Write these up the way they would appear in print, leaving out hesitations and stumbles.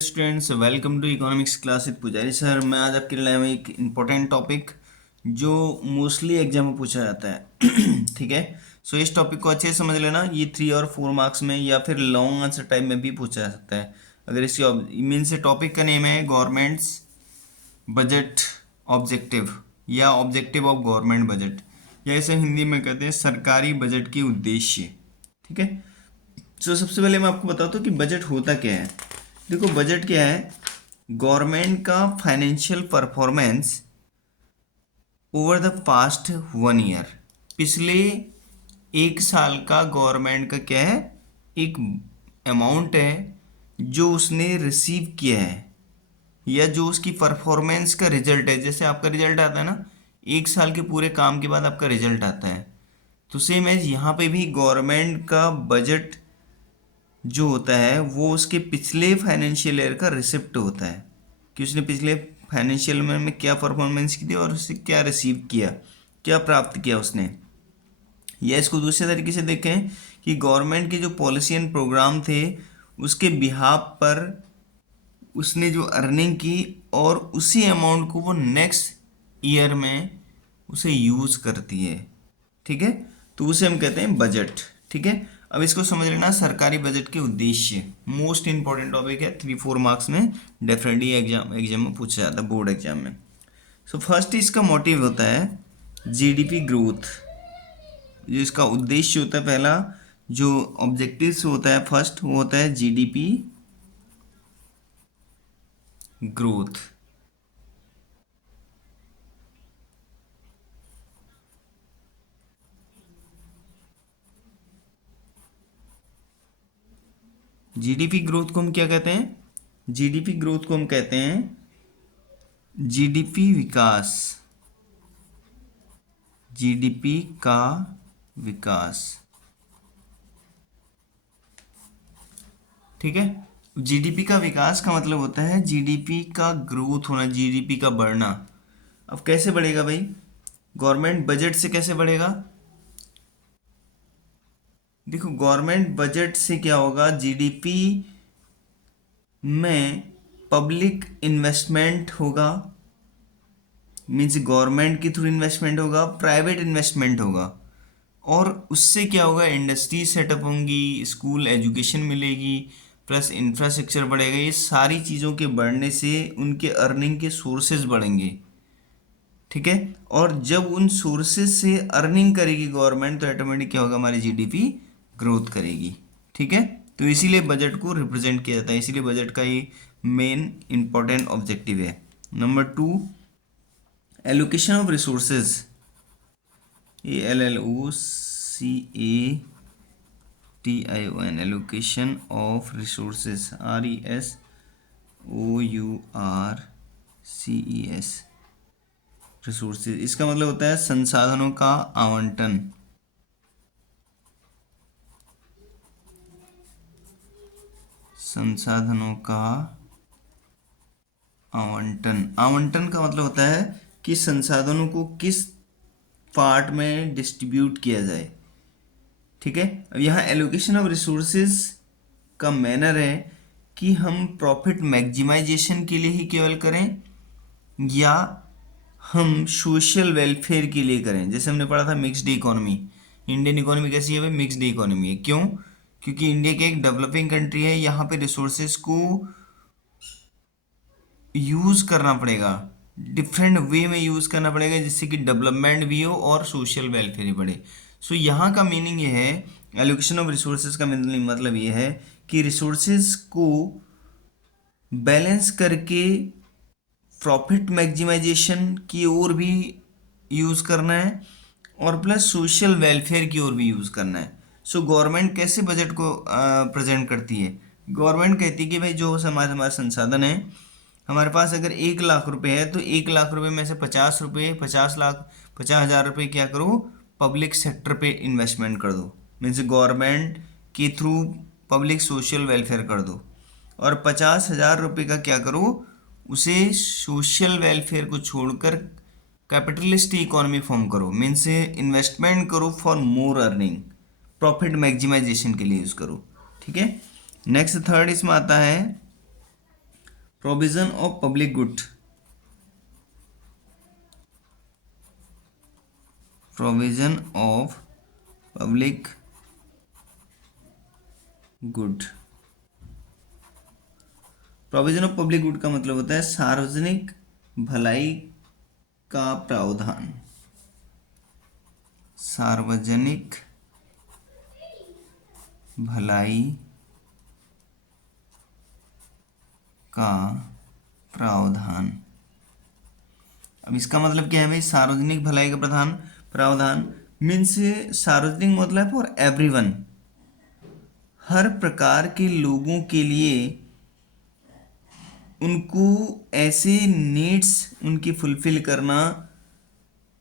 Students, welcome to economics class with Pujari sir. मैं आज आपके लिए लाया हूँ एक इम्पोर्टेंट टॉपिक जो मोस्टली एग्जाम में पूछा जाता है। ठीक है। सो इस टॉपिक को अच्छे से समझ लेना। ये 3 और 4 मार्क्स में या फिर लॉन्ग आंसर टाइप में भी पूछा जा सकता है। अगर इसकी मीन से टॉपिक का नेम है गवर्नमेंट्स बजट ऑब्जेक्टिव या ऑब्जेक्टिव ऑफ गवर्नमेंट बजट, या इसे हिंदी में कहते हैं सरकारी बजट के उद्देश्य। ठीक है। सो सबसे पहले मैं आपको बताता हूँ कि बजट होता क्या है। देखो, बजट क्या है? गवर्नमेंट का financial performance over the past 1 year, पिछले 1 साल का गवर्नमेंट का क्या है, एक अमाउंट है जो उसने रिसीव किया है या जो उसकी परफॉर्मेंस का रिजल्ट है। जैसे आपका रिजल्ट आता है ना, 1 साल के पूरे काम के बाद आपका रिजल्ट आता है, तो सेम एज यहाँ पे भी गवर्नमेंट का बजट जो होता है वो उसके पिछले फाइनेंशियल ईयर का रिसिप्ट होता है कि उसने पिछले फाइनेंशियल ईयर में क्या परफॉर्मेंस की थी और उससे क्या रिसीव किया, क्या प्राप्त किया उसने। या इसको दूसरे तरीके से देखें कि गवर्नमेंट के जो पॉलिसी एंड प्रोग्राम थे उसके बिहाफ पर उसने जो अर्निंग की और उसी अमाउंट को वो नेक्स्ट ईयर में उसे यूज़ करती है। ठीक है, तो उसे हम कहते हैं बजट। ठीक है। अब इसको समझ लेना, सरकारी बजट के उद्देश्य मोस्ट इंपॉर्टेंट टॉपिक है। 3-4 मार्क्स में डेफिनेटली एग्जाम में पूछा जाता है, बोर्ड एग्जाम में। सो फर्स्ट इसका मोटिव होता है जीडीपी ग्रोथ। जो इसका उद्देश्य होता है, पहला जो ऑब्जेक्टिव्स होता है फर्स्ट, वो होता है जीडीपी ग्रोथ। जीडीपी ग्रोथ को हम क्या कहते हैं? जीडीपी ग्रोथ को हम कहते हैं जीडीपी विकास, जीडीपी का विकास। ठीक है। जीडीपी का विकास का मतलब होता है जीडीपी का ग्रोथ होना, जीडीपी का बढ़ना। अब कैसे बढ़ेगा भाई? गवर्नमेंट बजट से कैसे बढ़ेगा? देखो, गवर्नमेंट बजट से क्या होगा, जीडीपी में पब्लिक इन्वेस्टमेंट होगा, मीन्स गवर्नमेंट के थ्रू इन्वेस्टमेंट होगा, प्राइवेट इन्वेस्टमेंट होगा, और उससे क्या होगा, इंडस्ट्री सेटअप होंगी, स्कूल एजुकेशन मिलेगी, प्लस इंफ्रास्ट्रक्चर बढ़ेगा। ये सारी चीज़ों के बढ़ने से उनके अर्निंग के सोर्सेज बढ़ेंगे। ठीक है। और जब उन सोर्सेज से अर्निंग करेगी गवर्नमेंट, तो ऑटोमेटिक क्या होगा, हमारी जीडीपी ग्रोथ करेगी। ठीक है। तो इसीलिए बजट को रिप्रेजेंट किया जाता है, इसीलिए बजट का ये मेन इंपॉर्टेंट ऑब्जेक्टिव है। Number 2, allocation of resources, ALLOCATION, allocation of resources, RESOURCES, resources. इसका मतलब होता है संसाधनों का आवंटन। संसाधनों का आवंटन, आवंटन का मतलब होता है कि संसाधनों को किस पार्ट में डिस्ट्रीब्यूट किया जाए। ठीक है। अब यहाँ एलोकेशन ऑफ रिसोर्सेज का मैनर है कि हम प्रॉफिट मैक्सिमाइजेशन के लिए ही केवल करें या हम सोशल वेलफेयर के लिए करें। जैसे हमने पढ़ा था मिक्स्ड इकोनॉमी, इंडियन इकोनॉमी कैसी है भाई? मिक्स्ड इकोनॉमी है। क्यों? क्योंकि इंडिया की एक डेवलपिंग कंट्री है, यहाँ पे रिसोर्सेज को यूज़ करना पड़ेगा, डिफरेंट वे में यूज़ करना पड़ेगा, जिससे कि डेवलपमेंट भी हो और सोशल वेलफेयर भी बढ़े। सो यहाँ का मीनिंग ये है, एलोकेशन ऑफ रिसोर्सेज का मतलब ये है कि रिसोर्सेज को बैलेंस करके प्रॉफिट मैक्सिमाइजेशन की ओर भी यूज़ करना है और प्लस सोशल वेलफेयर की ओर भी यूज़ करना है। सो गवर्नमेंट कैसे बजट को प्रेजेंट करती है? गवर्नमेंट कहती है कि भाई जो हमारे संसाधन है, हमारे पास अगर 1 लाख रुपए है तो 1 लाख रुपए में से 50 रुपये, 50 लाख, 50,000 रुपये क्या करो, पब्लिक सेक्टर पे इन्वेस्टमेंट कर दो, मीन्स गवर्नमेंट के थ्रू पब्लिक सोशल वेलफेयर कर दो। और 50,000 रुपये का क्या करो, उसे सोशल वेलफेयर को छोड़कर कैपिटलिस्ट इकोनॉमी फॉर्म करो, मीन्स इन्वेस्टमेंट करो for more earning, profit maximization के लिए यूज़ करो। ठीक है। नेक्स्ट थर्ड इसमें आता है provision of public good, provision of public good. Provision of public good का मतलब होता है सार्वजनिक भलाई का प्रावधान, सार्वजनिक भलाई का प्रावधान। अब इसका मतलब क्या है भाई, सार्वजनिक भलाई का प्रावधान मीन्स सार्वजनिक मतलब फॉर एवरीवन, हर प्रकार के लोगों के लिए उनको ऐसे नीड्स उनकी फुलफिल करना,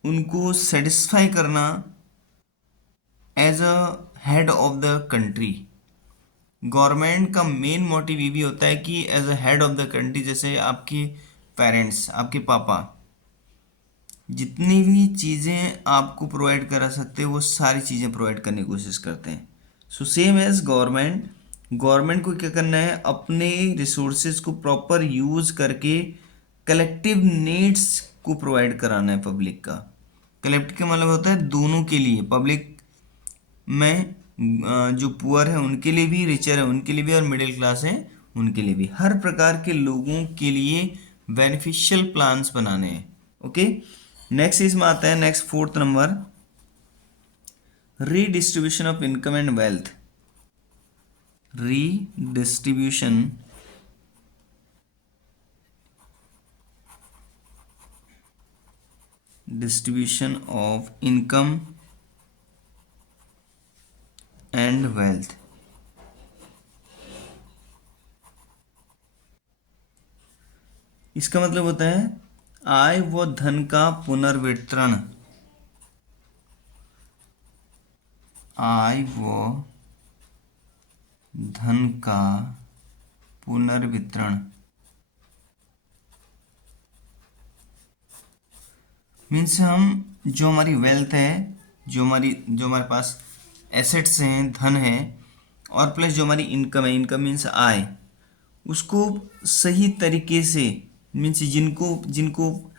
उनको सेटिस्फाई करना as a head of the country. Government का मेन मोटिव ये भी होता है कि as a head of the country, जैसे आपके पेरेंट्स, आपके पापा जितनी भी चीज़ें आपको प्रोवाइड करा सकते हैं वो सारी चीज़ें प्रोवाइड करने की कोशिश करते हैं। सो सेम एज गवर्नमेंट को क्या करना है, अपने रिसोर्सेज को प्रॉपर यूज़ करके कलेक्टिव नीड्स को प्रोवाइड कराना है पब्लिक का। कलेक्टिव का मतलब होता है दोनों के लिए, पब्लिक में जो पुअर है उनके लिए भी, रिचर है उनके लिए भी, और मिडिल क्लास है उनके लिए भी, हर प्रकार के लोगों के लिए बेनिफिशियल प्लान्स बनाने हैं। ओके, नेक्स्ट इसमें आता है, next fourth number, redistribution of income and wealth. Redistribution of income and wealth. इसका मतलब होता है आय व धन का पुनर्वितरण, आय व धन का पुनर्वितरण मीन्स हम जो हमारी वेल्थ है, जो हमारे पास एसेट्स हैं, धन है, और प्लस जो हमारी इनकम है, इनकम मीन्स आय, उसको सही तरीके से मीन्स जिनको जिनको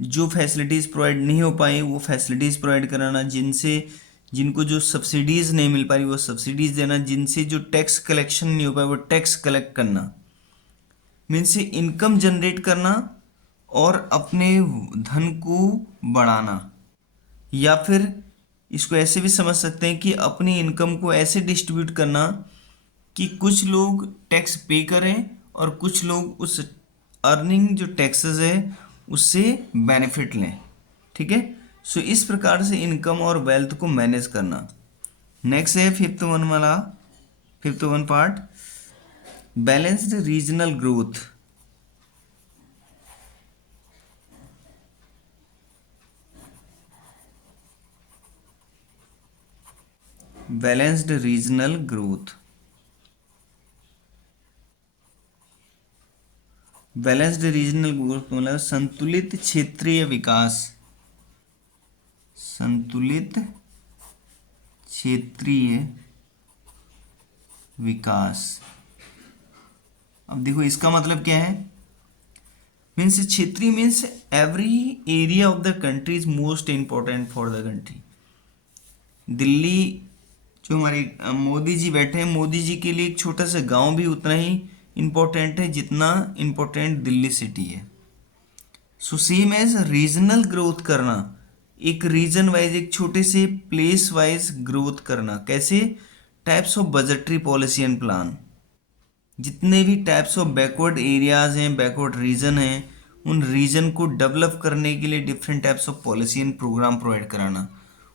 जो फैसिलिटीज़ प्रोवाइड नहीं हो पाए वो फैसिलिटीज़ प्रोवाइड कराना, जिनको जो सब्सिडीज़ नहीं मिल पा रही वो सब्सिडीज़ देना, जिनसे जो टैक्स कलेक्शन नहीं हो पाया वो टैक्स कलेक्ट करना, मीन्स इनकम जनरेट करना और अपने धन को बढ़ाना। या फिर इसको ऐसे भी समझ सकते हैं कि अपनी इनकम को ऐसे डिस्ट्रीब्यूट करना कि कुछ लोग टैक्स पे करें और कुछ लोग उस अर्निंग जो टैक्सेस है उससे बेनिफिट लें। ठीक है, सो इस प्रकार से इनकम और वेल्थ को मैनेज करना। नेक्स्ट है fifth one part, balanced regional growth. Balanced regional growth, balanced regional growth मतलब संतुलित क्षेत्रीय विकास, संतुलित क्षेत्रीय विकास। अब देखो इसका मतलब क्या है, मीन्स क्षेत्रीय means every area of the country is most important for the country. Delhi जो हमारे मोदी जी बैठे हैं, मोदी जी के लिए एक छोटा सा गांव भी उतना ही इम्पोर्टेंट है जितना इम्पोर्टेंट दिल्ली सिटी है। So same as regional growth करना, एक रीजन वाइज, एक छोटे से प्लेस वाइज ग्रोथ करना। कैसे? Types of budgetary policy and plan, जितने भी टाइप्स ऑफ बैकवर्ड एरियाज हैं, बैकवर्ड रीजन हैं, उन रीजन को डेवलप करने के लिए different types of policy and programme provide कराना,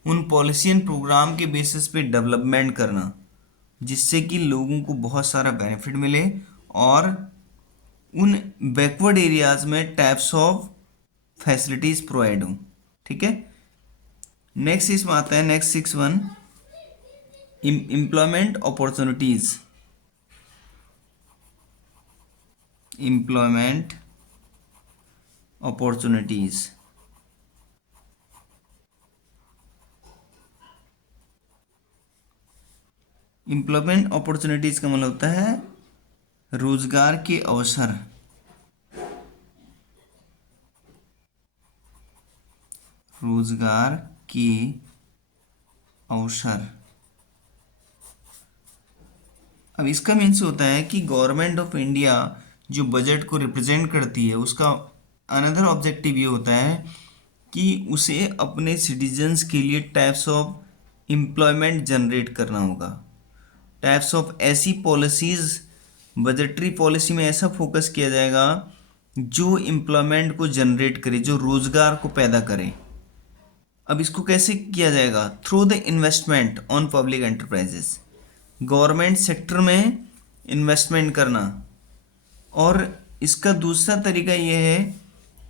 उन पॉलिसी एंड प्रोग्राम के बेसिस पे डेवलपमेंट करना, जिससे कि लोगों को बहुत सारा बेनिफिट मिले और उन बैकवर्ड एरियाज में टाइप्स ऑफ फैसिलिटीज प्रोवाइड हों। ठीक है, नेक्स्ट इसमें आता है, next 6(1), employment opportunities. Employment opportunities, employment opportunities का मतलब होता है रोजगार के अवसर, रोजगार के अवसर। अब इसका मीन्स होता है कि गवर्नमेंट ऑफ इंडिया जो बजट को रिप्रेजेंट करती है उसका अनदर ऑब्जेक्टिव ये होता है कि उसे अपने सिटीजन्स के लिए टाइप्स ऑफ एम्प्लॉयमेंट जनरेट करना होगा। टाइप्स ऑफ ऐसी पॉलिसीज़ बजटरी पॉलिसी में ऐसा फोकस किया जाएगा जो एम्प्लॉयमेंट को जनरेट करे, जो रोज़गार को पैदा करे। अब इसको कैसे किया जाएगा? Through the investment on public enterprises, government sector में इन्वेस्टमेंट करना। और इसका दूसरा तरीका ये है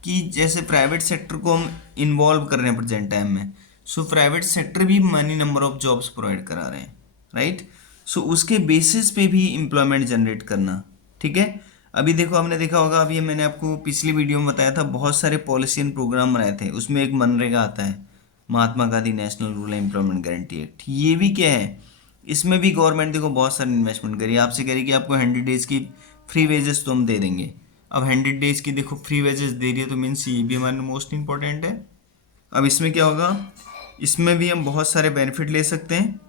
कि जैसे प्राइवेट सेक्टर को हम इन्वॉल्व कर रहे हैं प्रेजेंट टाइम में, सो प्राइवेट सेक्टर भी money number of jobs provide करा रहे हैं, राइट। सो उसके बेसिस पे भी एम्प्लॉयमेंट जनरेट करना, ठीक है। अभी देखो, आपने देखा होगा, अभी मैंने आपको पिछली वीडियो में बताया था बहुत सारे पॉलिसी एंड प्रोग्राम बनाए थे, उसमें एक मनरेगा आता है, Mahatma Gandhi National Rural Employment Guarantee Act. ये भी क्या है, इसमें भी गवर्नमेंट देखो बहुत सारी इन्वेस्टमेंट करी, आपसे कह रही कि आपको 100 डेज़ की फ्री वेजेस तो हम दे देंगे। अब 100 डेज़ की देखो फ्री वेजेस दे रही है, तो मीन्स ये भी हमारे मोस्ट इंपॉर्टेंट है। अब इसमें क्या होगा, इसमें भी हम बहुत सारे बेनिफिट ले सकते हैं।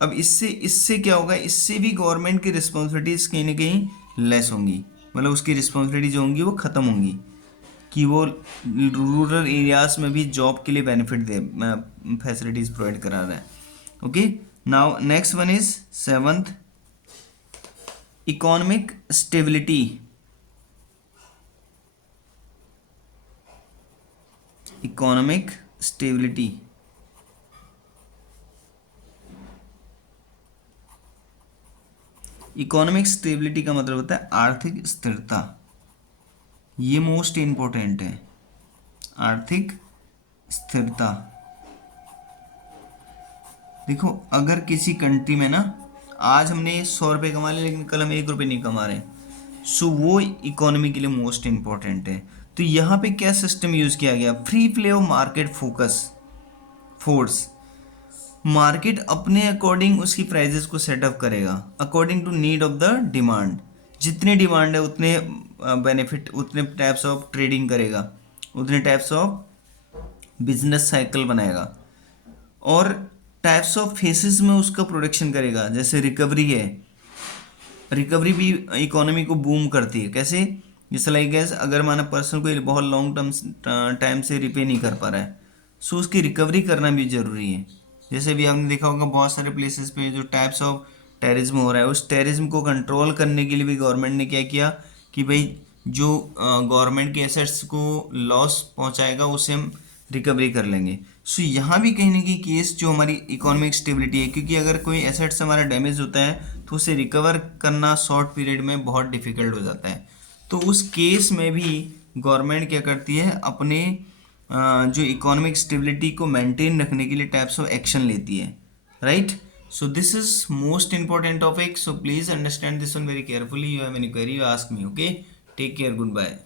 अब इससे इससे क्या होगा, इससे भी गवर्नमेंट की रिस्पॉन्सिबिलिटीज़ कहीं ना कहीं लेस होंगी, मतलब उसकी रिस्पॉन्सिबिलिटी जो होंगी वो ख़त्म होंगी, कि वो रूरल एरियाज़ में भी जॉब के लिए बेनिफिट दे, फैसिलिटीज़ प्रोवाइड करा रहा है। Okay, now next one is 7th, economic stability. Economic stability, economic stability का मतलब होता है आर्थिक स्थिरता। ये मोस्ट इंपॉर्टेंट है, आर्थिक स्थिरता। देखो, अगर किसी कंट्री में ना आज हमने 100 रुपये कमा लिए लेकिन कल हम 1 रुपये नहीं कमा रहे, सो वो इकोनॉमी के लिए मोस्ट इंपॉर्टेंट है। तो यहाँ पे क्या सिस्टम यूज़ किया गया, free play of market force. Market अपने अकॉर्डिंग उसकी प्राइजेस को सेटअप करेगा according to need of the demand. जितनी डिमांड है उतने बेनिफिट, उतने टाइप्स ऑफ ट्रेडिंग करेगा, उतने टाइप्स ऑफ बिजनेस साइकिल बनाएगा, और टाइप्स ऑफ फेसेस में उसका प्रोडक्शन करेगा। जैसे रिकवरी है, रिकवरी भी इकोनॉमी को बूम करती है। कैसे? जैसे लाइक गैस, अगर माना पर्सन को बहुत लॉन्ग टर्म टाइम से रिपे नहीं कर पा रहा है, सो उसकी रिकवरी करना भी ज़रूरी है। जैसे भी आपने देखा होगा बहुत सारे प्लेसेस पे जो टाइप्स ऑफ टेररिज्म हो रहा है, उस टेररिज्म को कंट्रोल करने के लिए भी गवर्नमेंट ने क्या किया कि भाई जो गवर्नमेंट के एसेट्स को लॉस पहुंचाएगा उसे हम रिकवरी कर लेंगे। सो यहाँ भी कहीं ना कहीं केस जो हमारी इकोनॉमिक स्टेबिलिटी है, क्योंकि अगर कोई एसेट्स हमारा डैमेज होता है तो उसे रिकवर करना शॉर्ट पीरियड में बहुत डिफिकल्ट हो जाता है। तो उस केस में भी गवर्नमेंट क्या करती है, अपने जो इकोनॉमिक स्टेबिलिटी को मेंटेन रखने के लिए टाइप्स ऑफ एक्शन लेती है, right. So this is most important topic, so please understand this one very carefully. You have any query, you ask me. Okay, take care, good bye.